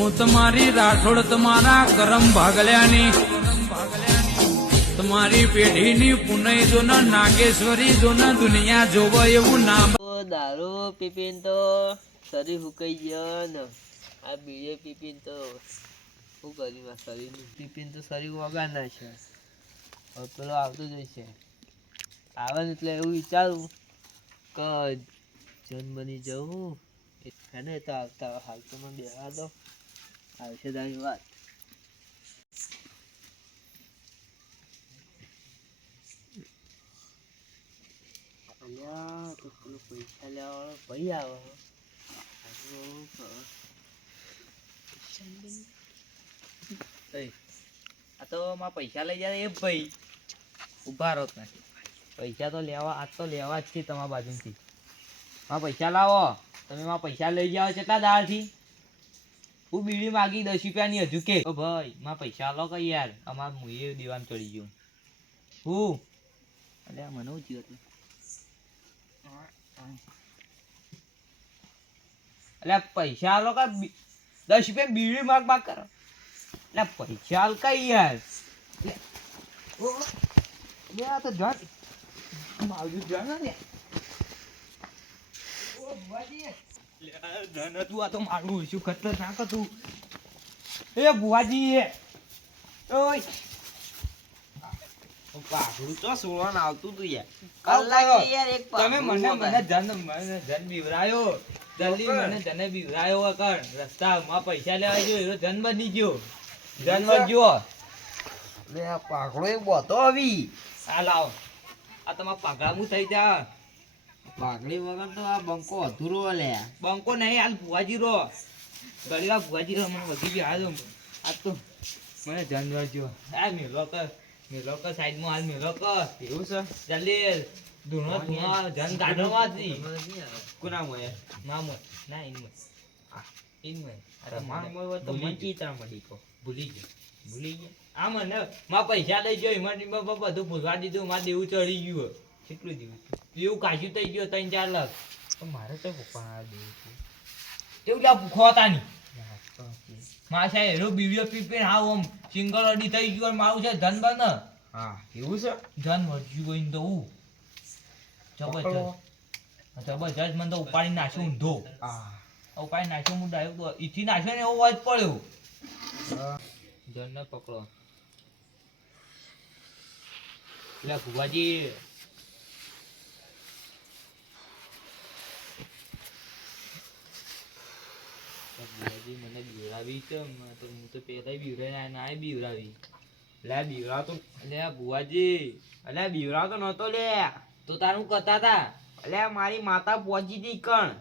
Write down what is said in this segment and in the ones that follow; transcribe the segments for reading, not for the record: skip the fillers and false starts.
હું તમારી રાઠોડ તમારા ગરમ ભાગલ્યાની તમારી પેઢીની પુનઈ જો ને નાગેશ્વરી જો ને દુનિયા જોવો એવું નામ. દારૂ પીપીન તો શરીર હુકાઈ ગયો ને આ બીજે પીપીન તો શું કર્યું શરીર પીપીન તો શરીર વગા ના છે. હવે પેલો આવતો જ છે આવે ને એટલે એવું વિચારું કે જન બની જવું એને તો આવતા હાલ તો મને બેહવા દો આવશે તારી વાત. અલ્યા તો પેલો પૈસા લેવાવાળો ભાઈ આવે આ તો માં પૈસા લઈ જાય એ ભાઈ ઉભા રહો નથી. પૈસા તો લેવા આજ તો લેવા જ છે તમારા બાજુથી. માં પૈસા લાવો તમે માં પૈસા લઈ જાઓ કેટલા દાળથી. હું બીડી માગી 10 રૂપિયાની હજુ કે ઓ ભાઈ માં પૈસા લો કઈ યાર અમાર મુએ દીવાન ચડી ગયું હું અલ્યા મને હું થયું હતું અલ્યા પૈસા લો કા 10 રૂપિયા બીડી માગ કરો એટલે પૈસા હાલ કઈ યાર આ તો જન માવજુ જન ને ઓ બુવાજી જન તું આ તો મારું શું ખતરનાક હતું એ બુવાજી ઓય પાઘડું તો સોળવાન આવતું તું યાર કલાકે યાર એક તમે મને જન બીવરાયો જલ્દી મને જને બીવરાયો કર રસ્તામાં પૈસા લેવા ગયો એનો જન બની ગયો જન વધ્યો લે આ પાઘડો એક બોતો આવી આ લાવ આ તમાર પાઘડામું થઈ જા પાઘડી વગર તો આ બંકો અધૂરો લે બંકો નહીં હાલ ભુવાજી રો ગળીવા ભુવાજી રો મને વધી ગયો હાલ આ તો મને જન વધ્યો આ મેલો કે સાઈડમાં હાલ મેલો કે એવું છે જલ્દી ધૂણો જન ગાડોમાં જ કોના મોય ના મોય ના ઇન મોય અરે માં મોય તો મન ચીતરા મડી કો ભૂલી ગયા આ મને માં પૈસા લઈ ગયો હિમાટી બાપા બધું ભૂલવા દીધું માં દેવું ચડી ગયું કેટલું દેવું એવું કાજુ થઈ ગયો 3-4 લાખ તો મારે તો પપ્પા દેવું છે એવું લા ભૂખોતાની માં સાહેબ હેરો બીડીઓ પીપીને હા ઓમ સિંગલ અડી થઈ ગયો મારું છે ધન બન હા એવું છે ધન વર્જ્યું હોય તો હું જબરજસ્ત મને તો ઉપાડી નાખ્યો ઊંધો હા ઉપાડી નાખ્યો હું ડાયરેક્ટ તો ઈથી નાખ્યો ને એવો વાત પડ્યો જનને પકડો લે ભુવાજી મને બીવરાવી છે તો હું તો પેલા બીવરાય ના બીવરાવી લે બીવરાવ તો લે ભુવાજી અલે બીવરાવ તો નતો લે તો તારું કરતા તા અલે મારી માતા પહોંચી હતી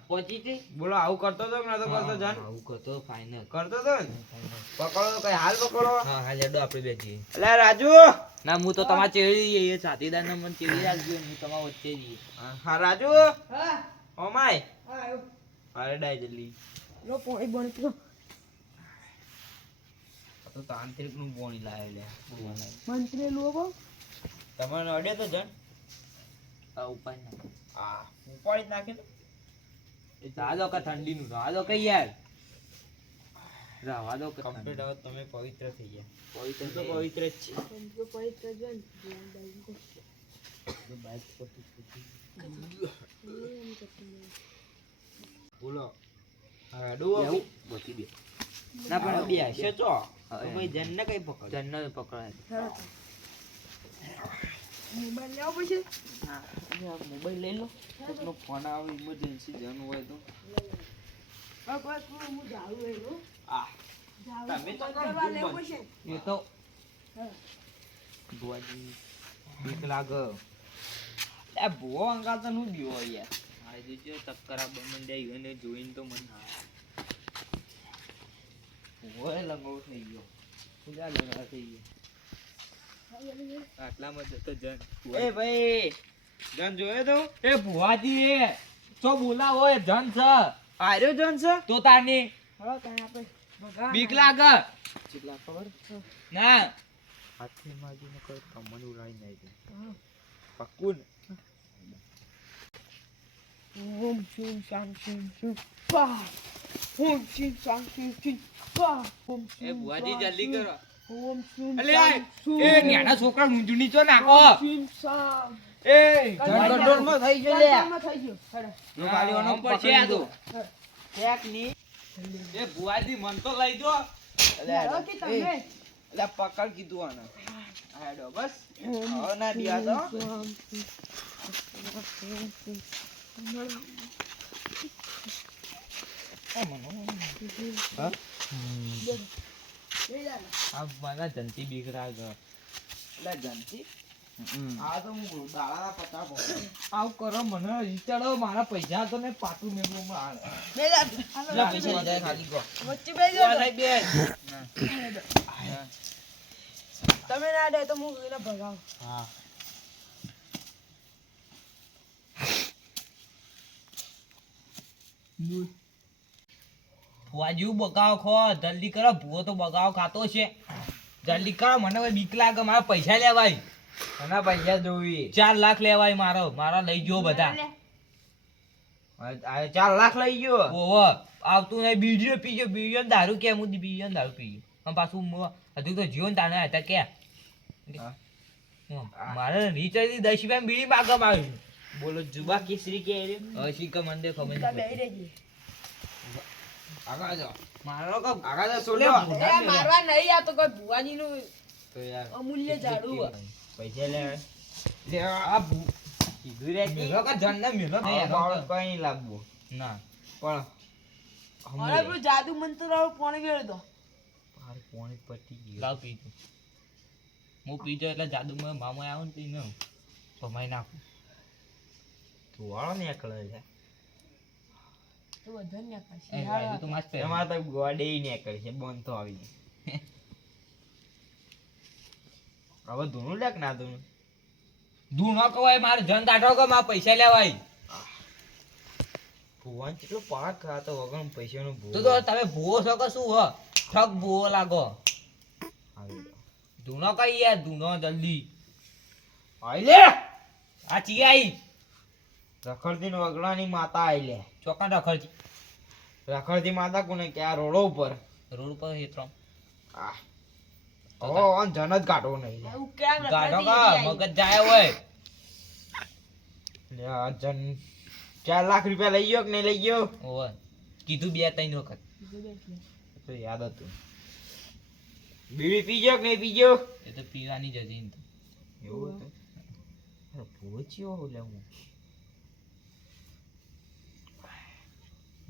પહોંચી હતી બોલો આવું કરતો તો કે નતો કરતો જન આવું કરતો ફાઇનલ કરતો તો ને પકડો કઈ હાલ પકડો હા હા લેડો આપણે બેઠી અલે રાજુ ના હું તો તમાર ચેડી એ સાથીદાર ને મને ચેડી રાખજો હું તમાર વચ્ચે જી હા રાજુ હા ઓ માય હા આયો અરે ડાય જલ્દી લો પોણી બોણી પીઓ તો તાંત્રિક નું બોણી લાવે લે મંત્રી લોકો તમને અડે તો જન આ ઉપાય ના આ ઉપાડી જ નાખે તો એ જાદો કે ઠંડી નું જાદો કઈ યાર રાવા દો કે કમ્પ્લીટ હવે તમે પવિત્ર થઈ ગયા પવિત્ર તો પવિત્ર જ છે તો પવિત્ર જન બાઈક બોલો હા ડો બતી દે ના પણ બે હશે તો ભાઈ જન ને કઈ પકડ જન ને પકડાય મોબાઈલ લેવો પછી હા મોબાઈલ લઈ લો એટલો ફોન આવે ઇમરજન્સી જન હોય તો હા બસ હું જાઉં એનો આ તમે તો કરવા લેવો પછી એ તો હા ભુવાજી બીક લાગે એ ભુવો અંગાલ તો નું દીવો યાર આ જો ટક્કરા બંડ્યા એને જોઈને તો મન ભુવો લંગો થઈ ગયો પૂજા લંગા થઈ ગયો આટલામાં જતો જન એ ભાઈ જન જોયો તો એ ભુવાજી તો બોલાવો એ જન છે આર્યો જન છે તો તાની હા કાઈ આપે બીક લાગે કેટલા ખબર ના હાથી માજી ને કોઈ કમન ઉડાઈ નહીં દે પક્કું ઓમ શુમ શામ શુમ શુમ પા એ ભુવાજી જલ્દી કરો. અલે આ એ ન્યાના છોકરા ઊંધુની ચો નાખો એ કંટ્રોલમાં થઈ ગયો લે વાલીઓનો પડશે આ તો. એ ભુવાજી મન તો લઈ દો. એટલે પકડ કીધું આને હેડો બસ હવે ના દિયા તો આ મને જંતી બીક લાગે. એટલે જંતી આ તો હું દાડાના પત્તા આવું કરો મને વિચારો મારા પૈસા તો ને પાટું મેળવું મારે. પૈસા જાય ખાલી ગો તમે ના દે તો હું એને ભગાવ હા ફુવાજી બગાવ ખો જલ્દી કરો. ભૂવો તો બગાવ ખાતો છે. જલ્દી કરો મને હવે બીક લાગે. મારા પૈસા લેવાય. મને પૈસા જોવી 4 લાખ લેવાય મારા લઈ ગયો બધા. 4 લાખ લઈ ગયો ઓહો આવતું નહીં. બીડીઓ પીજો બીડીઓ દારૂ કે હું બીડીઓ દારૂ પીજો અને પાછું હજુ તો જીવન તાને હતા કે મારે રીચાર્જ 10 રૂપિયા બીડી માગમ આવ્યું. બોલો જુબા કેસરી કે હવે શીખર મને દે ખબર તમે નહીં. બેહી રહેજે આગળ જાઓ. મારો કો આગા તો લે, છોડ્યો એ મારવા નહીં આ તો કોઈ ભુવાની નું તો યાર અમૂલ્ય ઝાડુ પૈસા લે લે આ ભૂ કીધું રે મેલો કા જન ને મેલો કઈ નહીં લાવવું ના પણ મારા પેલું જાદુ મંત્ર વાળું કોણ ગયો તો મારે પોણી પટી ગયું લાવ પીજો. હું પીજો એટલે જાદુ માં મામો આવું ને પીને ભમાઈ નાખું. ધુવાળો ને એકલો છે તો વધારે ના ખાશે એ ભાઈ તો મસ્ત એમાં તો ગોડે ને એકલ છે બંધ તો આવી હવે ધૂનું લેક ના ધૂનું ધૂણો કવાય મારે જન કાઢો કે મારા પૈસા લેવાય. ભુવન કેટલો પાક ખાતો વગર પૈસાનો ભૂ તો તમે ભૂવો છો કે શું હો ઠગ ભૂવો લાગો. ધૂણો કઈ યાર ધૂણો જલ્દી આઈ લે આ ચી આઈ રખડતી વગડાની માતા આઈ લે ચોકન રખડજી રખડતી માતા કોને કે આ રોડો ઉપર રોડ પર હેત્રો આ ઓ ઓન જન જ કાઢવો નહીં લે. એવું કેમ ગાડો રખડતી કા મગજ જાય હોય. લે આ જન 4 લાખ રૂપિયા લઈ ગયો કે નહીં લઈ ગયો ઓય કીધું 2-3 વખત તો યાદ હતું બીડી પીજો કે નહીં પીજો એ તો પીવાની જ હતી ને તો. એવું હતું અરે પહોંચ્યો લે હું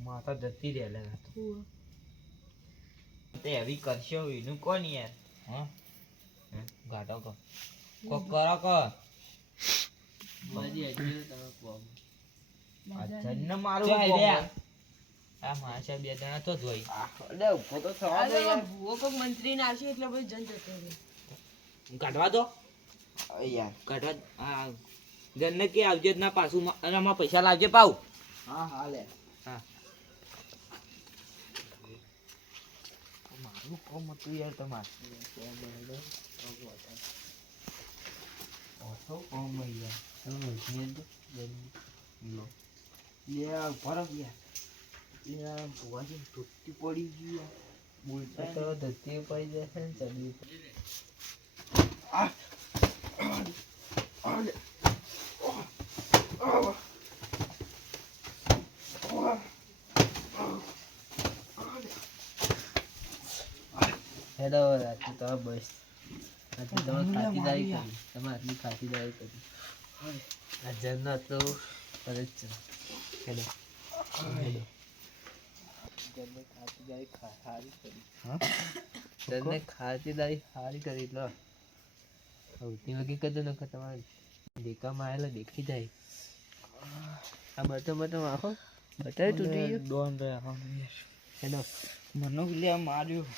માતા જતી રહે લે તે એવી કરશો એનું કોણ યાર હા ગાડો કો કોક કરો કો આ જન્ન મારું ચાલ કોમ. લે. આ માણસે 2 જણા તો જોઈ લે ઉભો તો થવા દે અરે યાર. ભુવો કોક મંત્રી ને આવશે એટલે પછી જન જતો રહે કાઢવા દો યાર કાઢવા આ જનને કે આવજે જ ના પાછું અને આમાં પૈસા લાવજે પાવ. હા હા લે હા મારું કોમ હતું યાર તમારે ઓછો કોમ યાર લે ફરક યાર યાર ભુવાજી તૂટી પડી ગઈ યાર બોલતા તો ધરતી પડી જશે ને ચડી હેલો રાતી તો બસ આજે તમે ખાતીદારી કરી તમે આટલી ખાતીદારી કરી આ જન્નત તો કરે જ છે હેલો હેલો જન્નત ખાતીદારી સારી કરી હા જન્નત ખાતીદારી સારી કરી લો સૌથી વગી કદો નખો તમારે દેખામાં આવેલા દેખી જાય આ બટન આખો બટાઈ તૂટી ગયું ડોન રહ્યા હેલો મને લે માર્યું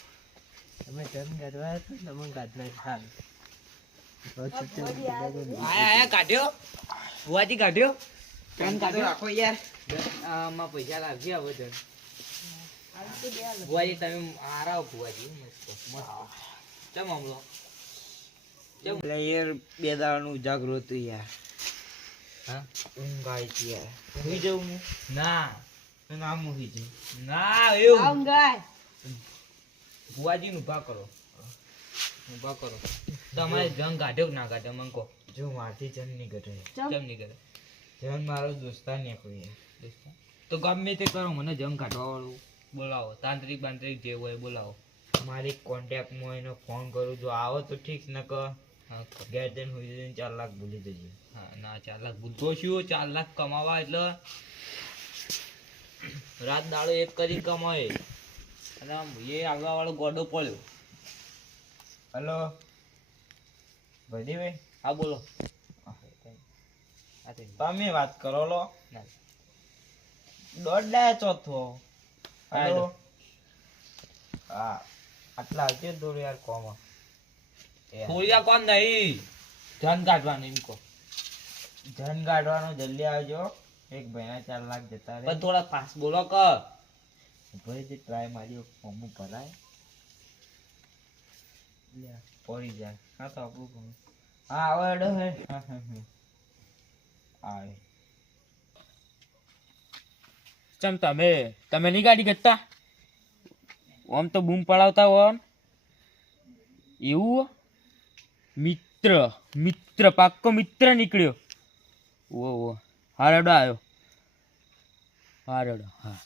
તમે જન ગાડવા તમે ગાડના હાલ આયા કાઢ્યો ભુવાજી કાઢ્યો કામ કાઢો રાખો યાર આમાં પૈસા લાવજે હવે જન ભુવાજી તમે આરાવ ભુવાજી મસ્ત મસ્ત ચમ હમલો એટલે યાર 2 દાડાનું ઉજાગરો હતું યાર હા ઊંઘ આવી હતી યાર સુઈ જાઉં હું ના તો નામ મૂકી છે ના એવું આમ ગાય ભુવાજીને ઊભા કરો ઊભા કરો તમારે જંગ કાઢ્યો કે ના કાઢ્યો મને કહો જો મારથી જન નહીં ઘટે કેમ નહીં કરે જન મારો દોસ્તાર નીકળી તો ગમે તે કરો મને જંગ કાઢવા વાળું બોલાવો તાંત્રિક બાંત્રિક જે હોય બોલાવો મારી કોન્ટેક્ટમાં એનો ફોન કરું જો આવો તો ઠીક ન કર હા ઘેર જઈને હોઈ જઈને 4 લાખ ભૂલી જજે હા ના 4 લાખ ભૂલતો છું 4 લાખ કમાવા એટલે રાત દાડો એક કરી કમાય અને આમ એ આગળ વાળો ગોડો પડ્યો હલો ભાઈ હા બોલો તમે વાત કરો લો ના દોડડા ચોથો હાલો. હલો હા આટલા આવજો દોડ યાર કોમ ખોડિયા કોણ નહીં ધન કાઢવાનું એમ કહો ધન કાઢવાનો જલ્દી આવજો એક ભાઈના 4 લાખ જતા પણ રહે થોડા ફાસ્ટ બોલો કર ભાઈ જે ટ્રાય મારી ફોર્મ ભરાય લે પડી જાય હા તો આપણું કોણ હા આવે એડો હે આવે ચમ તમે નહીં ગાડી કરતા ઓમ તો બૂમ પડાવતા ઓમ એવું મિત્ર પાક્કો મિત્ર નીકળ્યો ઓ હારડો આવ્યો હારડો હા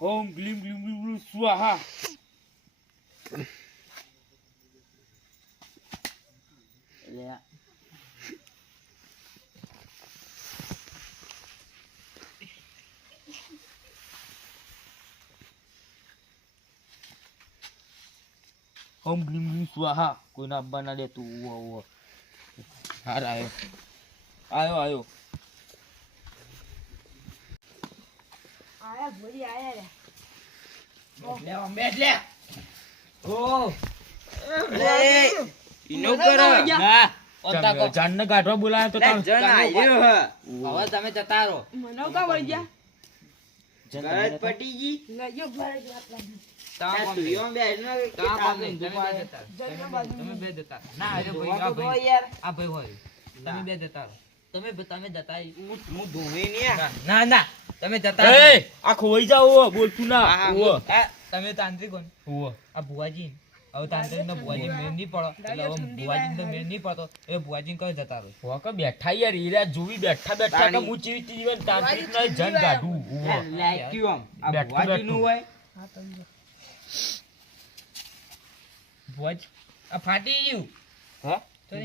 ઓમ ગ્લીમ ગ્લીમ ગ્લીમ સ્વાહા ઓમ ગ્લીમ ગ્લીમ સ્વાહા કોઈના અબ્બા ના દે તું ઓ હાર આવ્યો આયા ભોરી આયા રે બેઠ લે ઓ ઈનો કરો ના ઓતા કો જાનને ગાઢવા બોલાય તો જન આવ્યો હ હવે તમે જતા રહો મને કા વળી ગયા ગરજ પટીજી લઈયો ભરે જ વાત લાગી તું યો બેસ ન કે કામ નહીં તમે બે જતા ના અરે ભાઈ આ ભાઈ યાર આ ભાઈ હોય તમે બે જતા રહો તમે જતા હું ધોઈ નહીં ના ના તમે જતા રહો આ ખોઈ જાવ બોલતું ના આ તમે તાંત્રિક કોણ આ ભુવાજી હવે તાંત્રિક નો ભુવાજી મેળ નહીં પડો એટલે હવે ભુવાજી તો મેળ નહીં પડતો એ ભુવાજી કઈ જતા રહો હોક બેઠા યાર ઈરા જોવી બેઠા કે હું ચીવી જીવન તાંત્રિક નો જન કાઢું લાગ્યું આમ આ બેઠું ભુવાજી નું હોય ભુવાજી આ ફાટી ગયું હા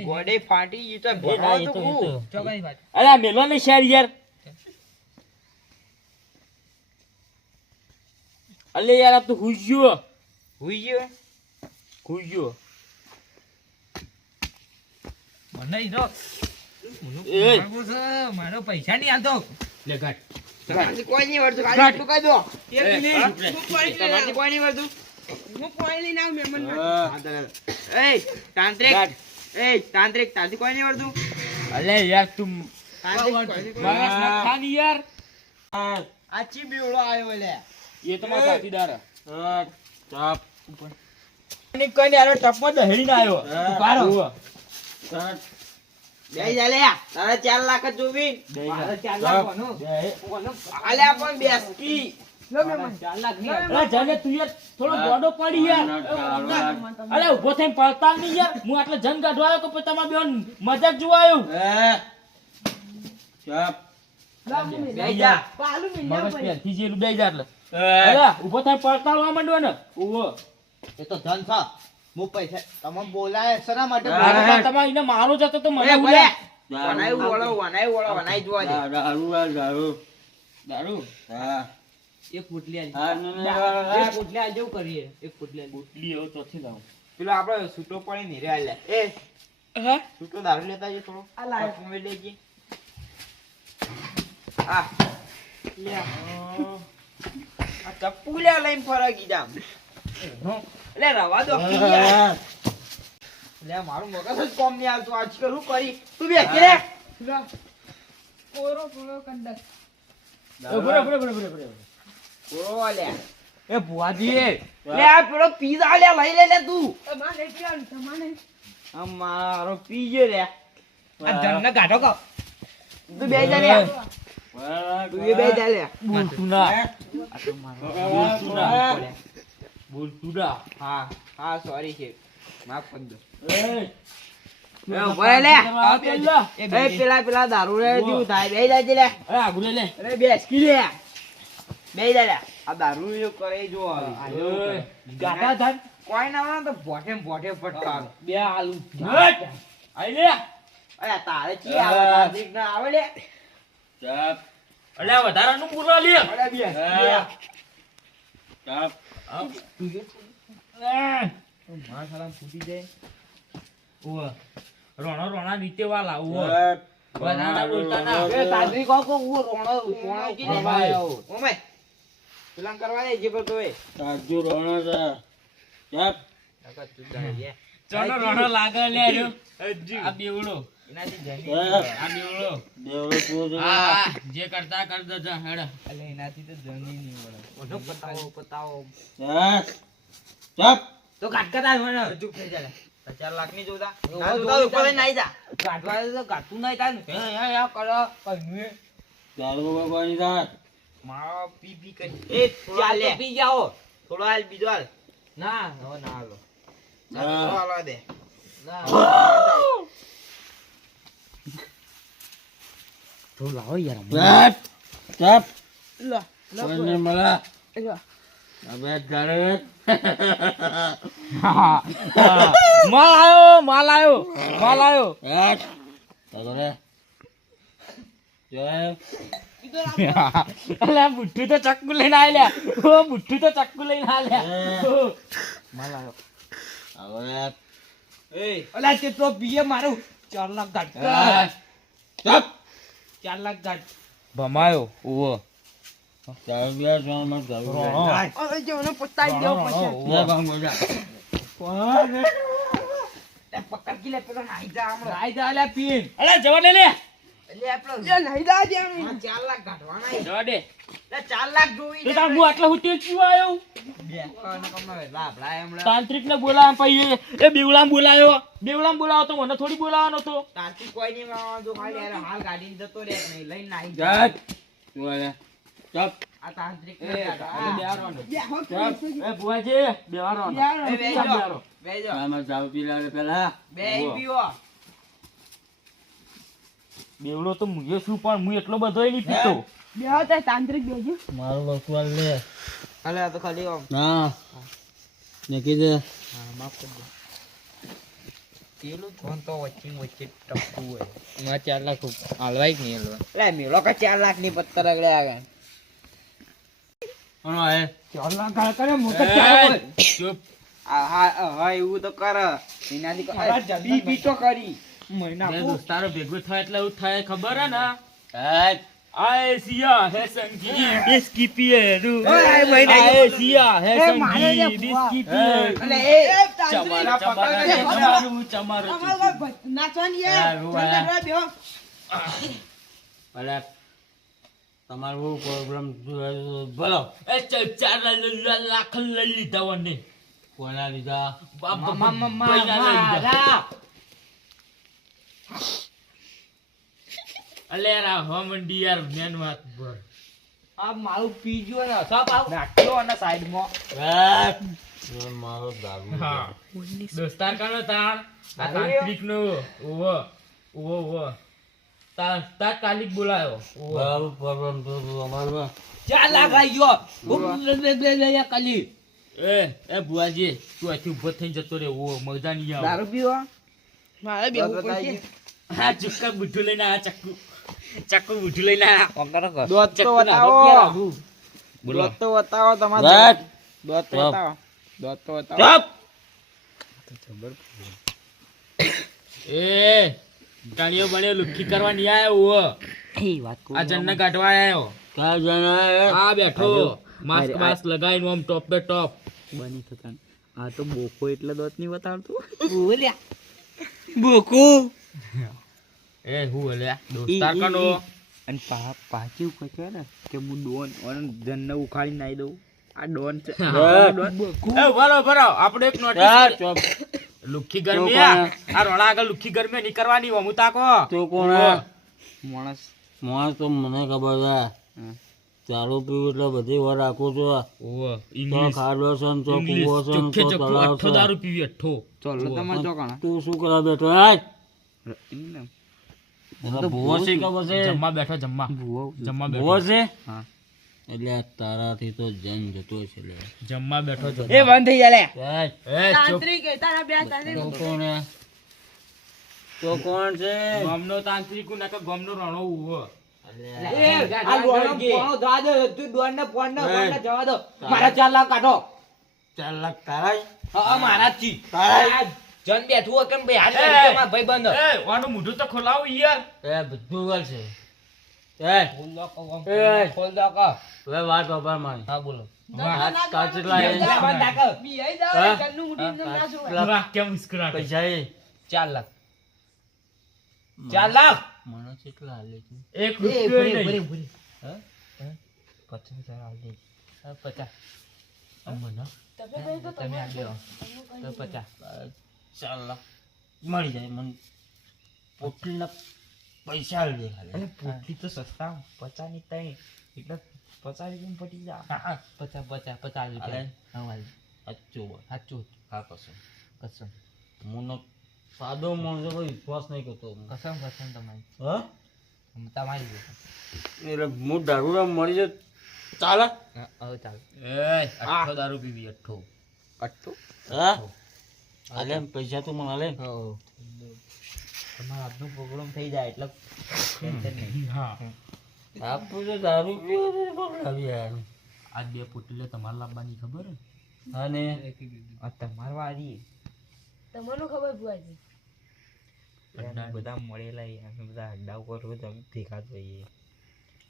ગોડે ફાટી ગયું તો એ ના, ભરવા એ તો તો- એ હું તો. ચોકાઈ ફાટી અરે આ મેલો ને શેર યાર અલે યાર આ તો હુઈ ગયો હુઈ ગયો મને ઈનો એ મારો પૈસા નહીં આલતો લે ગાટ તમારથી કોઈ નહીં વળતું ખાલી એટલું કહી દો એક મિનિટ હું પાણી લઈને તમારથી કોઈ નહીં વળતું હું પાણી લઈને આવું મહેમાન એ તાંત્રિક તાંત્રિક કોઈ નહીં વળતું અલે યાર તું તાંત્રિક મારા સાથ ની યાર આ ચી બીવડો આવ્યો લે એ તો મારા સાથીદાર ચાપ ઉપર ની કઈ ને આરો ટપમાં દહેડી ના આવ્યો પારો. ઉભો. બે જા લે તારા 4 લાખ જ જોવી દઈ જા. મારે 4 લાખ કોનો દે. આલે આપણ બેસકી લો મહેમાન 4 લાખ ની અરે જાને તું યાર થોડો ગોડો પડી યાર અરે ઉભો થઈને પડતા નહીં યાર હું આટલે જન કાઢવા આવ્યો કે પછી તમારે બેન મજાક જોવા આવ્યું લાવ હું બે મેં જા પાલું મેં મગજ ના પેરથી જેલું બે જા એટલે અરે ઉભો થઈને પડતાળવા માંડ્યો ને ઉભો એ તો ધન છે હું પૈસા તમે બોલાય શના માટે અરે તમારે એને મારો જતો તો મને એ બોલે ઉલ્યા. વનાઈ જોવા દે દારૂ એક પોટલી આલી હા એક પોટલી આલી જેવું કરીએ એક પોટલી આલી ઉટલી હવે ચોથી લાવું પેલો આપણે છૂટો પડી ની રે લે એ હા છૂટો દારૂ લેતા જો થોડો આ લાય. કપમાં લેજે આ લે આ ચપ્પુ લે લઈને ફરા ગીજામ લે રવા દો લે મારું મગજ જ કોમ નહીં આવતું આજકાલ શું કરી તું બે કે લે લો કોરો કોરો કંડક બરે બરે બરે બરે બરે ઓ લે એ ભુવાજી લે આ પેલો પીઝા લે લઈ લે તું તમારે કેવાનું તમારે આ મારો પીજો લે આ જણને ગાઢો કહો. તું બે જા લે તું એ બે જા લે હા હા સોરી છે માફ કરી દો લે પેલા દારૂ રે જેવું થાય બે જા લે અરે બેસકી લે બે જા લે આ દારૂ જો કરે જો ગાઢા ધન કોઈ ના આવે ને તો ભોઠે ને ભોઠે ફટકારો બે આલુ અરે તારે ચી આવે તારીખ ના આવે લે વધારાનું પૂરો લે અરે બે મારા સાલા ફૂટી જાય રોણા નીચે વાલા એ તાજરી કો કો હું રોણો ઓમે પેલા કરવા દે જે કરતો એ ચલો રોણો લાગે લે આ બેવડો એનાથી જની આ બેવડો જે કરતા જા હેડ અલે એનાથી તો જની નહીં મળે ઓનો પતાવો તો કાટ કરા મને ચૂપ થઈ જા 4 લાખ ની જોતા ના જોતા ઉપર નાઈ જા કાઢવા તો કાઢતું નહીં તાન હે કરો કઈ મારો પી કરી એ ચાલ લે પી જાઓ થોડો હાલ બીજો હાલ ના હવે ના હાલો ના હાલો દે ના તો લાવો યાર માલ આયો અલ્યા બુઠ્ઠું તો ચક્કુ લઈને આલ્યા બુઠ્ઠું તો ચક્કુ લઈને આલ્યા માલ આયો એ અલ્યા તે તો પીએ મારું 4 લાખ ગાટ 4 લાખ ગાટ ભમાયો ઓવો અરે જેવને પતાઈ દેવો પછી પકડ કે લે પેલો નાઈ જા હમણાં રાઈ દે અલ્યા પીન અલ્યા જવા દે લે લે પેલો એ નહીં દા દે 4 લાખ કાઢવાના જવા દે લે 4 લાખ જોઈ તો તાર હું આટલા હુતી ક્યું આયો બે કમાવે લાભલા હમણાં તાંત્રિક ને બોલાવા પછી એ બેવલામ બોલાવો તો મને થોડી બોલાવાનો તો તારથી કોઈ નહીં મારવાનો જો ખાલી યાર હાલ ગાડીને જતો રે નહીં લઈને નાઈ જા આ તાંત્રિક ને કાઢવા. એ બુઆજી બેવાનો એ બેજો બે પીવો બેવલો તો મુએ શું પણ હું એટલો બધોય નહીં પીતો બેહો તે તાંત્રિક બેજો અલે આ તો ખાલી આમ માફ કરી દે પેલું ફોન તો વચ્ચે ટપકું હોય માં 4 લાખ હાલવાય જ નહીં હાલવા લે મેલો કે 4 લાખ ની પત્તર આગળ આગળ 4 લાખ ગાળ કરે મોટા ચૂપ હા એવું તો કર એનાથી બી બી તો કરી બે દોસ્તારો ભેગો થાય એટલે એવું થાય ખબર હે ને આય સિયા હે સંગી બિસ્કી પીએરુ આય સિયા હે સંગી બિસ્કી પીએરુ અલે એ ચમારું નાચવાની હા, યાર બેહો તમારો પ્રોગ્રામ બોલો એ 4 લાખ લઈ લીધા વને કોના લીધા મારા અલે રા હોમંડી યાર મેન વાત પર આ મારું પીજો ને સબ આવ નાખ્યો અને સાઈડ માં મારો દારૂ હા દોસ્તાર કાનો તાર આ તાંત્રિક નો ઓવો ઓવો તાર કાલિક બોલાયો ઓવો પ્રોગ્રામ તો અમારો 4 લાખ આયો લે કાલી એ બુઆજી તું આથી ઉભો થઈને જતો રે ઓ મજા નહીં આવે દારૂ પીવા મારે બેહો પડશે હા ચુક્કા બુઠ્ઠું લઈને આ ચક્કુ બુઠ્ઠું લઈને આ દોત તો બતાવો દોત તો બતાવો તમારે દોત તો બતાવો દોત તો બતાવો એ ટાણીઓ બને લુખી કરવા નહીં આવ્યો આ જન્ન કાઢવા આવ્યો આ બેઠો માસ્ક માસ્ક લગાવીને આમ ટોપ પે ટોપ બની થતા આ તો બોકો એટલે દોત નહીં બતાવતું બોલ્યા બોકો એ હું અલ્યા દોસ્તાર કનો અને પાછું કહે ને કે હું ડોન અને જન્ન ઉખાડી નાઈ દઉં આ ડોન છે એ ભરો આપણે એક નોટિસ લુખી ગરમી આ રોણા આગળ લુખી ગરમી નહીં કરવાની અમુ તાકો તો કોણ માણસ માણસ તો મને ખબર છે ચાલુ પીવું એટલે બધી વાર રાખું છું ઓવો તો ઇંગ્લિશ ખાડો છે ને તો કૂવો છે ને ચોખ્ખે તો ચોખ્ખું તળાવ અઠ્ઠો છે દારૂ પીવી અઠ્ઠો તું શું કરવા બેઠો હાય ભૂવો છે ખબર છે જમવા બેઠો જમવા જમવા ભૂવો બેઠો છે એટલે આ તારાથી તો જન જતો છે લે જમવા બેઠો એ બંધ થઈ જાય લે એ ચૂપ તાંત્રિક એ તારા બે તાંત્રિક તો કોણ હે? તો કોણ છે ગામનો તાંત્રિક ને કે ગામનો રણો ઉવો મારા 4 લાખ કાઢો 4 લાખ તારા જન બેઠું હોય કેમ ભાઈ હાલ કરી કે મારા ભાઈ બંધ એ ઓનું મોઢું તો ખોલાવો યાર એ બધું ગલ છે એ એ ખોલ દો કા હવે વાત બાબા મારી હા બોલો કાચલા બિયાઈ જાવ ઘરનું મુઠી ના છોડ વાહ કેમ મુસ્કરાટ પૈસા એ 4 લાખ 4 લાખ મને કેટલા હાલે છે એક રૂપિયો નહીં ભરી હા 50,000 હાલ દે 50 અમને તમે ભાઈ તો તમે આ દેવો તો 50 4 લાખ મળી જાય મને પોટલીના પૈસા લે ખાલી અને પોટલી તો સસ્તા 50 ની તઈ એટલે 50 રૂપિયા પટી જા હા 50 રૂપિયા હા વાલ સાચું હા કસમ કસમ મને સાદો માણસો પર વિશ્વાસ નહીં કરતો કસમ તમારી હા તમારી એટલે હું દારૂ મળી જાય ચાલે હવે ચાલ એ અઠ્ઠો દારૂ પીવી અઠ્ઠો હા હાલે પૈસા તો મને હાલે તમારા આજનો પ્રોગ્રામ થઈ જાય એટલે ટેન્શન નહીં હા આપું તો દારૂ પીવો આજ બે પોટલી તમારે લાવવાની ખબર હે અને આ તમાર વાળી તમને ખબર ભુવાજી બધા મળેલા અમે બધા અડ્ડા ઉપર રોજ અમે ભેગા થઈએ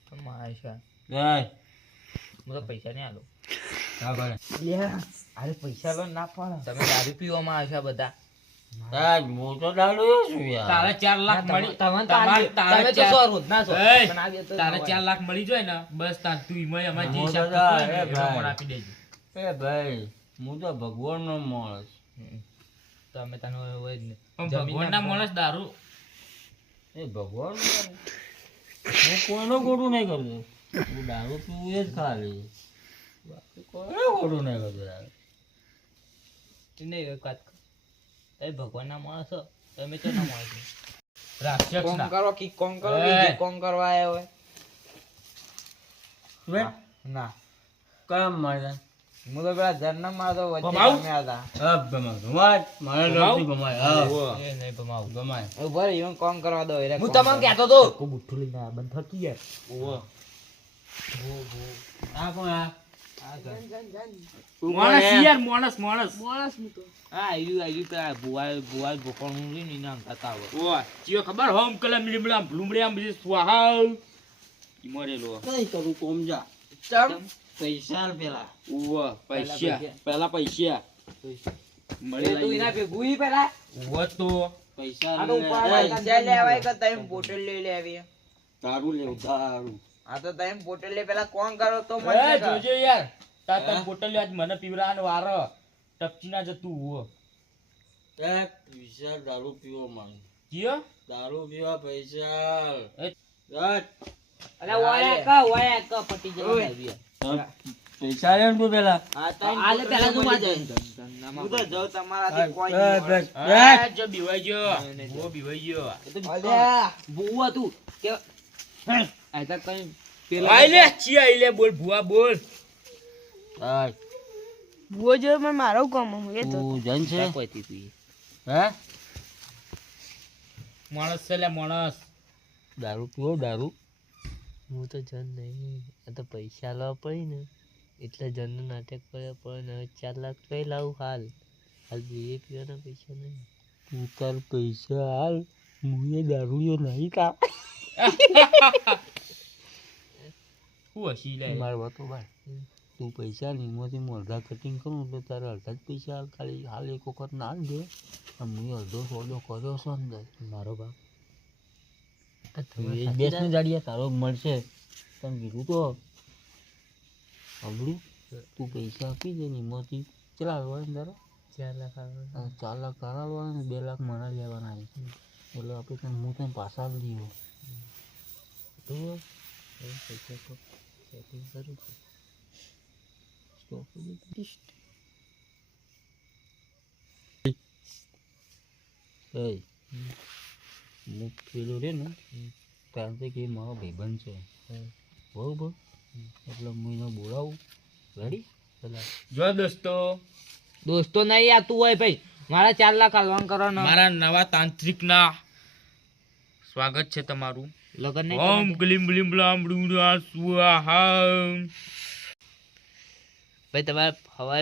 પણ મારા હું તો પૈસા નહીં આલો હા ભાઈ અરે પૈસા લો ના પડે તમે દારૂ પીવામાં આવ્યા બધા હા હું તો દારૂ છું યાર તારે 4 લાખ મળી તમે તો સો રોજ ના છો એ, પણ આ બે તો તારે 4 લાખ મળી જાય ને બસ તાર તું ઈમાં અમાર જે હું હિસાબ તો થતો હોય ને એ એ ભાઈ. પ્રમાણે આપી દેજે એ ભાઈ હું તો ભગવાનનો માણસ તો અમે તને હોય જ નહીં પણ જમીનના ભગવાનના માણસ દારૂ એ ભગવાન હું કોઈનું ખોટું નહીં કરતો હું દારૂ પીવું એ જ ખાલી બાકી કોઈનું ખોટું નહીં કરતો યાર નહીં એક વાત કર. તમે ભગવાનના માણસ છો તમે તો ના માણસ છો. રાક્ષસ ના કરો કે કોમ કરો એ. કે જે કોમ કરવા આવ્યા હોય ના કામ મારે હું તો પેલા જન્મ માં તો વચ્ચે ભમાવું? રમ્યા હતા હા ભમાય મારે ભમાવું? નથી ભમાય હા એ નહીં ભમાવું ભમાય ઉભા રહી કોમ કરવા દો હું તમને કહેતો તો કો બુઠ્ઠું લઈને આયા બંધ થકી યાર ઓવો આ કોણ આ માણસ યાર માણસ માણસ માણસ હું તો હા આયુ પેલા ભુવા ભોકોણું રહ્યું ને એના અંકાતા આવે ઓવા ચિયો ખબર હોમ કલમ લીમડા લુમડિયા બીજી સ્વાહા ઈમરેલો કઈ કરું કોમ જા ચમ પૈસા પેલા ઓવા પૈસા પહેલા પૈસા મળી તું લઈ એના ભેગું ઈ પેલા ઓવો તો પૈસા આ તો પૈસા લેવાય કે તમે બોટલ લઈ લેવી દારૂ લેવું દારૂ આ તો તમે બોટલ લે પેલા કોણ કરો તો એ મને જોજો યાર તા તન હા? બોટલ આજ મને પીવરાનો વારો ટપચી ના જતું ઓવો એક પૈસા દારૂ પીવો માંગ ચિયો દારૂ પીવા પૈસા એ અરે વાયા કા પટી જવા પૈસા લે તું પેલા આલે પેલા તું માં હું તો જાઉં તમારાથી કોઈ આ જો બીવાઈ ગયો ઓ બીવાઈ ગયો અલ્યા બુવા તું કે આ તો કઈ આઈ લે ચી આઈ લે બોલ ભુવા બોલ હા ભુવો જો પણ મારો કામ હું એ તો તું જન છે પતી તું હે માણસ છે લે માણસ દારૂ પીવો દારૂ હું તો જન નહીં આ તો પૈસા લાવવા પડી ને એટલે જનનું નાટક કર્યા પણ હવે 4 લાખ કઈ લાવું હાલ બીએ પીવાના પૈસા નહીં તું તાર પૈસા હાલ મુએ દારૂ નહીં કા હું હસી લે માર વાતો ભાઈ તું પૈસા નીમાંથી હું અડધા કટિંગ કરું તો તારા અડધા જ પૈસા હાલ ખાલી હાલ એક વખત ના હાલ દે મુએ અડધો સોદો કર્યો છે અંદર મારો બાપ એ બેસને જાડિયા તારો મળશે તને કીધું તો અબડું તું પૈસા આપી દે ને એમાંથી ચલાવવા અંદર 4 લાખ તારા લેવાના ને 2 લાખ મને લેવાના છે. એટલે આપણે તને હું તને પાછા આપી દઈએ. તો પૈસા તો સેટિંગ કર્યું છે. સ્ટોક હું પેલું રે ને કારણ કે મારો ભાઈબંધ છે બરોબર, એટલે હું એને બોલાવું. રેડી? જો દોસ્તો, દોસ્તો નહીં આતું હોય ભાઈ, મારા 4 લાખ આલવાન કરવાનો. મારા નવા તાંત્રિકના સ્વાગત છે તમારું. લગન ઓમ ગ્લીમ ગ્લીમ બ્લામ બ્લુડા સ્વાહા. ભાઈ તમારે હવે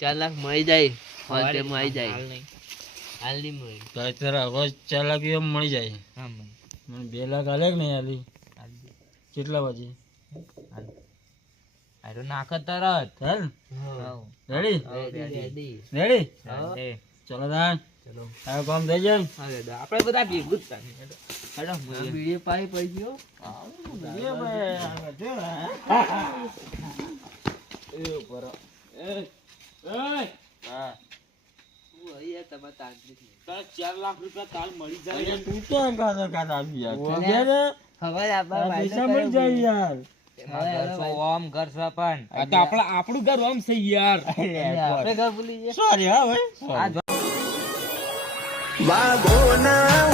4 લાખ મળી જાય, હોલસેલ મળી જાય. હાલ નહીં મળે. તારા હવે 4 લાખ એમ મળી જાય. હા મને 2 લાખ આલે કે નહીં આલી? કેટલા વાગે? આરો નાખ તરત. ચાલ રેડી રેડી. રેડી એ ચલો તાન ચલો તારું કામ થઈ જાય. આપણે બધા ભેગું જ થાય. હેડો વિડીયો પાઈ પડી ગયો. હું અહીંયા તમારા તાંત્રિક નહીં. 4 લાખ રૂપિયા તાલ મળી જાય. તું તો કાકા કાકા આપી યાર. હવે આપણા પૈસા મળી જાય યાર. ઓમ ઘર છે પણ આ તો આપણું ઘર ઓમ છે યાર. આપણે ઘર ભૂલી ગયા. સોરી હા ભાઈ. વાઘોના